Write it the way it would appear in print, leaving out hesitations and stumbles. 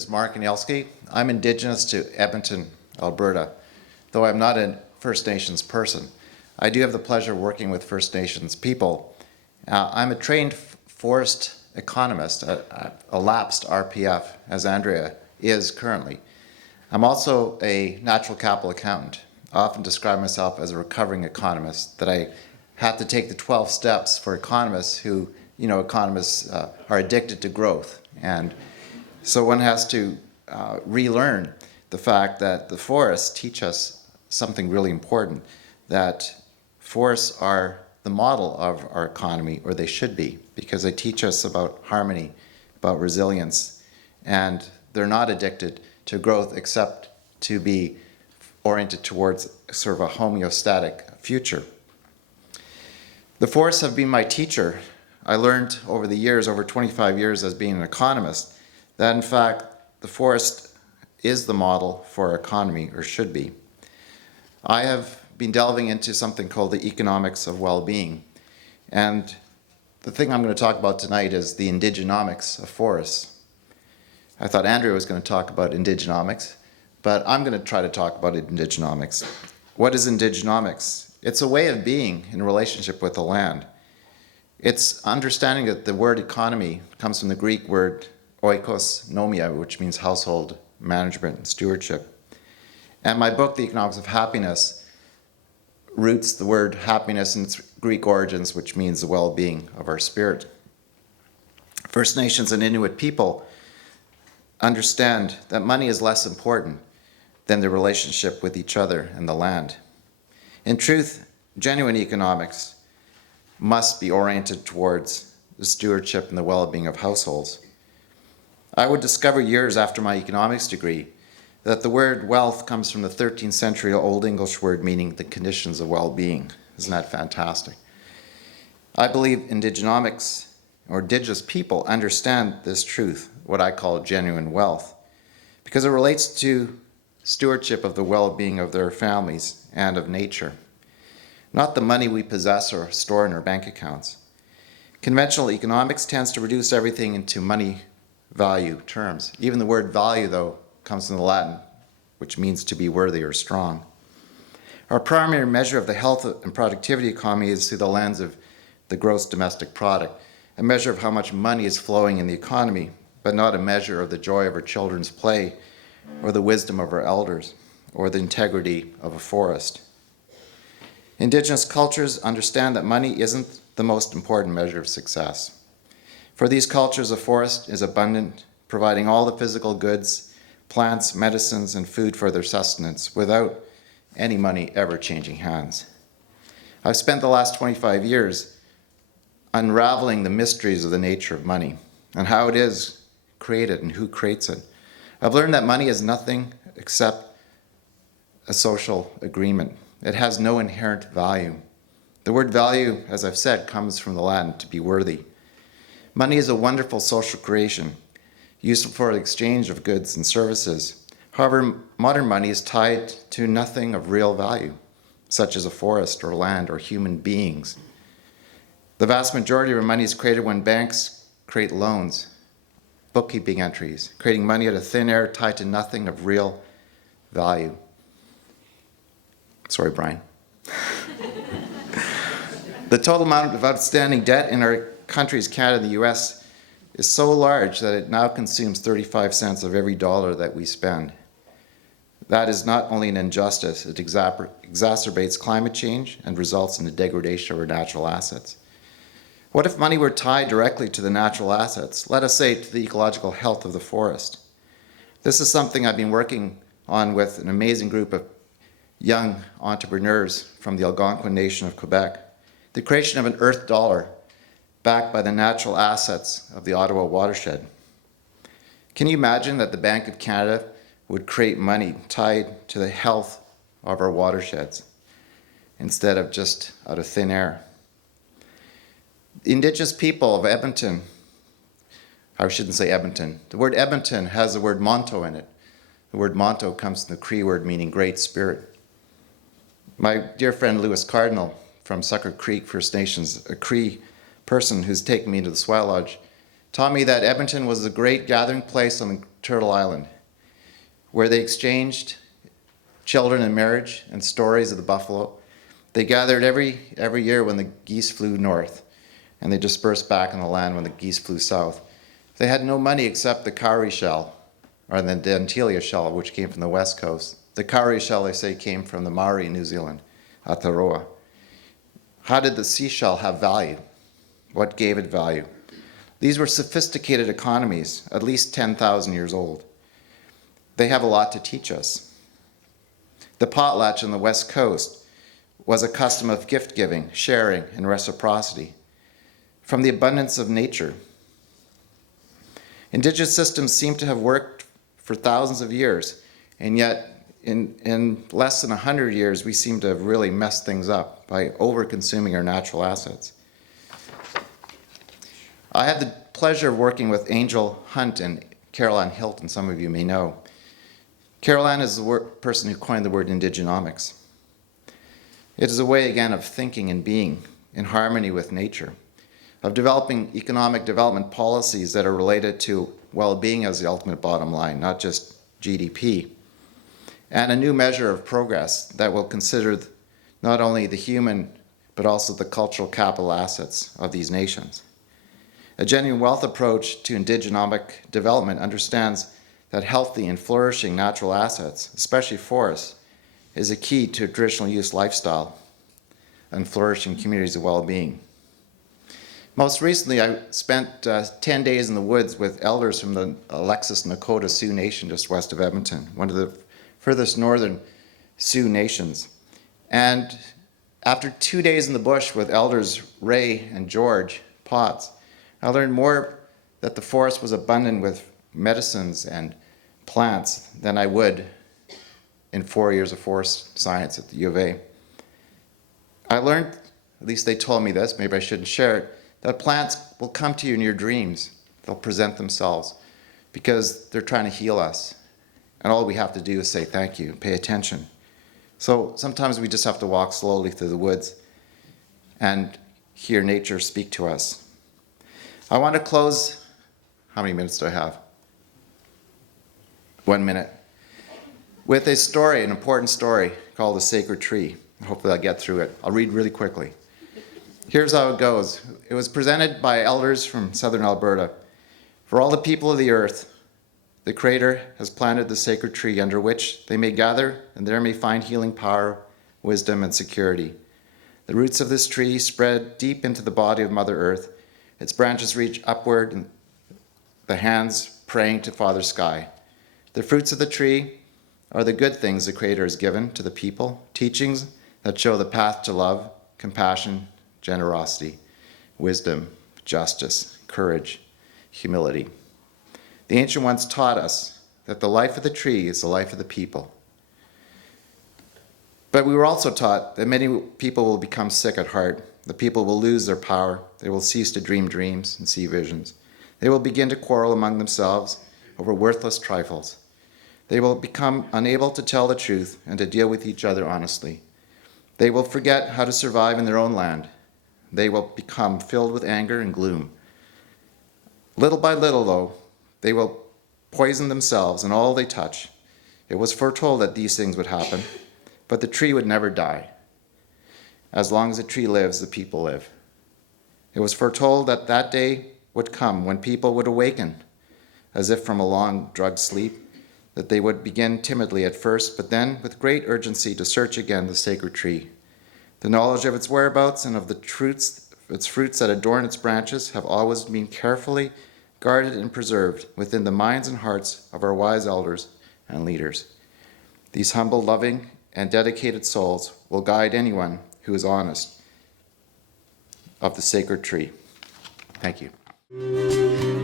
is Mark Anielski. I'm Indigenous to Edmonton, Alberta, though I'm not a First Nations person. I do have the pleasure of working with First Nations people. I'm a trained forest economist, a lapsed RPF, as Andrea is currently. I'm also a natural capital accountant. I often describe myself as a recovering economist, that I had to take the 12 steps for economists who, economists are addicted to growth. And so one has to relearn the fact that the forests teach us something really important, that forests are the model of our economy, or they should be, because they teach us about harmony, about resilience, and they're not addicted to growth except to be oriented towards sort of a homeostatic future. The forests have been my teacher. I learned over the years, over 25 years as being an economist, that in fact the forest is the model for our economy, or should be. I have been delving into something called the Economics of Wellbeing, and the thing I'm going to talk about tonight is the Indigenomics of forests. I thought Andrea was going to talk about Indigenomics, but I'm going to try to talk about Indigenomics. What is Indigenomics? It's a way of being in relationship with the land. It's understanding that the word economy comes from the Greek word oikos nomia, which means household management and stewardship. And my book, The Economics of Happiness, roots the word happiness in its Greek origins, which means the well-being of our spirit. First Nations and Inuit people understand that money is less important than the relationship with each other and the land. In truth, genuine economics must be oriented towards the stewardship and the well-being of households. I would discover years after my economics degree that the word wealth comes from the 13th century Old English word meaning the conditions of well-being. Isn't that fantastic? I believe Indigenomics, or Indigenous people, understand this truth, what I call genuine wealth, because it relates to stewardship of the well-being of their families and of nature, not the money we possess or store in our bank accounts. Conventional economics tends to reduce everything into money value terms. Even the word value, though, comes from the Latin, which means to be worthy or strong. Our primary measure of the health and productivity economy is through the lens of the gross domestic product, a measure of how much money is flowing in the economy, but not a measure of the joy of our children's play, or the wisdom of our elders, or the integrity of a forest. Indigenous cultures understand that money isn't the most important measure of success. For these cultures, a forest is abundant, providing all the physical goods, plants, medicines, and food for their sustenance without any money ever changing hands. I've spent the last 25 years unraveling the mysteries of the nature of money and how it is created and who creates it. I've learned that money is nothing except a social agreement. It has no inherent value. The word value, as I've said, comes from the Latin, to be worthy. Money is a wonderful social creation, useful for the exchange of goods and services. However, modern money is tied to nothing of real value, such as a forest or land or human beings. The vast majority of our money is created when banks create loans, bookkeeping entries, creating money out of thin air tied to nothing of real value. Sorry, Brian. The total amount of outstanding debt in our countries, Canada and the US, is so large that it now consumes 35 cents of every dollar that we spend. That is not only an injustice, it exacerbates climate change and results in the degradation of our natural assets. What if money were tied directly to the natural assets, let us say to the ecological health of the forest? This is something I've been working on with an amazing group of young entrepreneurs from the Algonquin Nation of Quebec. The creation of an earth dollar backed by the natural assets of the Ottawa watershed. Can you imagine that the Bank of Canada would create money tied to the health of our watersheds instead of just out of thin air? The Indigenous people of Edmonton, I shouldn't say Edmonton, the word Edmonton has the word Manto in it. The word Manto comes from the Cree word meaning great spirit. My dear friend Lewis Cardinal from Sucker Creek First Nations, a Cree person who's taken me to the Swell Lodge, taught me that Edmonton was a great gathering place on the Turtle Island, where they exchanged children in marriage and stories of the buffalo. They gathered every year when the geese flew north, and they dispersed back on the land when the geese flew south. They had no money except the cowrie shell, or the Dantilia shell, which came from the west coast. The cowrie shell, they say, came from the Maori in New Zealand, Aotearoa. How did the seashell have value? What gave it value? These were sophisticated economies, at least 10,000 years old. They have a lot to teach us. The potlatch on the west coast was a custom of gift giving, sharing, and reciprocity from the abundance of nature. Indigenous systems seem to have worked for thousands of years, and yet in less than 100 years, we seem to have really messed things up by over-consuming our natural assets. I had the pleasure of working with Angel Hunt and Caroline Hilton, some of you may know. Caroline is the person who coined the word indigenomics. It is a way, again, of thinking and being in harmony with nature, of developing economic development policies that are related to well-being as the ultimate bottom line, not just GDP, and a new measure of progress that will consider not only the human, but also the cultural capital assets of these nations. A genuine wealth approach to indigenomic development understands that healthy and flourishing natural assets, especially forests, is a key to a traditional use lifestyle and flourishing communities of well-being. Most recently, I spent 10 days in the woods with elders from the Alexis Nakota Sioux Nation just west of Edmonton, one of the furthest northern Sioux nations. And after 2 days in the bush with elders Ray and George Potts, I learned more that the forest was abundant with medicines and plants than I would in 4 years of forest science at the U of A. I learned, at least they told me this, maybe I shouldn't share it, that plants will come to you in your dreams. They'll present themselves because they're trying to heal us. And all we have to do is say thank you, pay attention. So sometimes we just have to walk slowly through the woods and hear nature speak to us. I want to close, how many minutes do I have? 1 minute. With a story, an important story called The Sacred Tree. Hopefully I'll get through it. I'll read really quickly. Here's how it goes. It was presented by elders from southern Alberta. For all the people of the earth, the Creator has planted the sacred tree under which they may gather and there may find healing power, wisdom, and security. The roots of this tree spread deep into the body of Mother Earth. Its branches reach upward, and the hands praying to Father Sky. The fruits of the tree are the good things the Creator has given to the people, teachings that show the path to love, compassion, generosity, wisdom, justice, courage, humility. The ancient ones taught us that the life of the tree is the life of the people. But we were also taught that many people will become sick at heart. The people will lose their power. They will cease to dream dreams and see visions. They will begin to quarrel among themselves over worthless trifles. They will become unable to tell the truth and to deal with each other honestly. They will forget how to survive in their own land. They will become filled with anger and gloom. Little by little, though, they will poison themselves and all they touch. It was foretold that these things would happen, but the tree would never die. As long as the tree lives, the people live. It was foretold that that day would come when people would awaken, as if from a long drugged sleep, that they would begin timidly at first, but then with great urgency to search again the sacred tree. The knowledge of its whereabouts and of the its fruits that adorn its branches have always been carefully guarded and preserved within the minds and hearts of our wise elders and leaders. These humble, loving, and dedicated souls will guide anyone who is honest of the sacred tree. Thank you.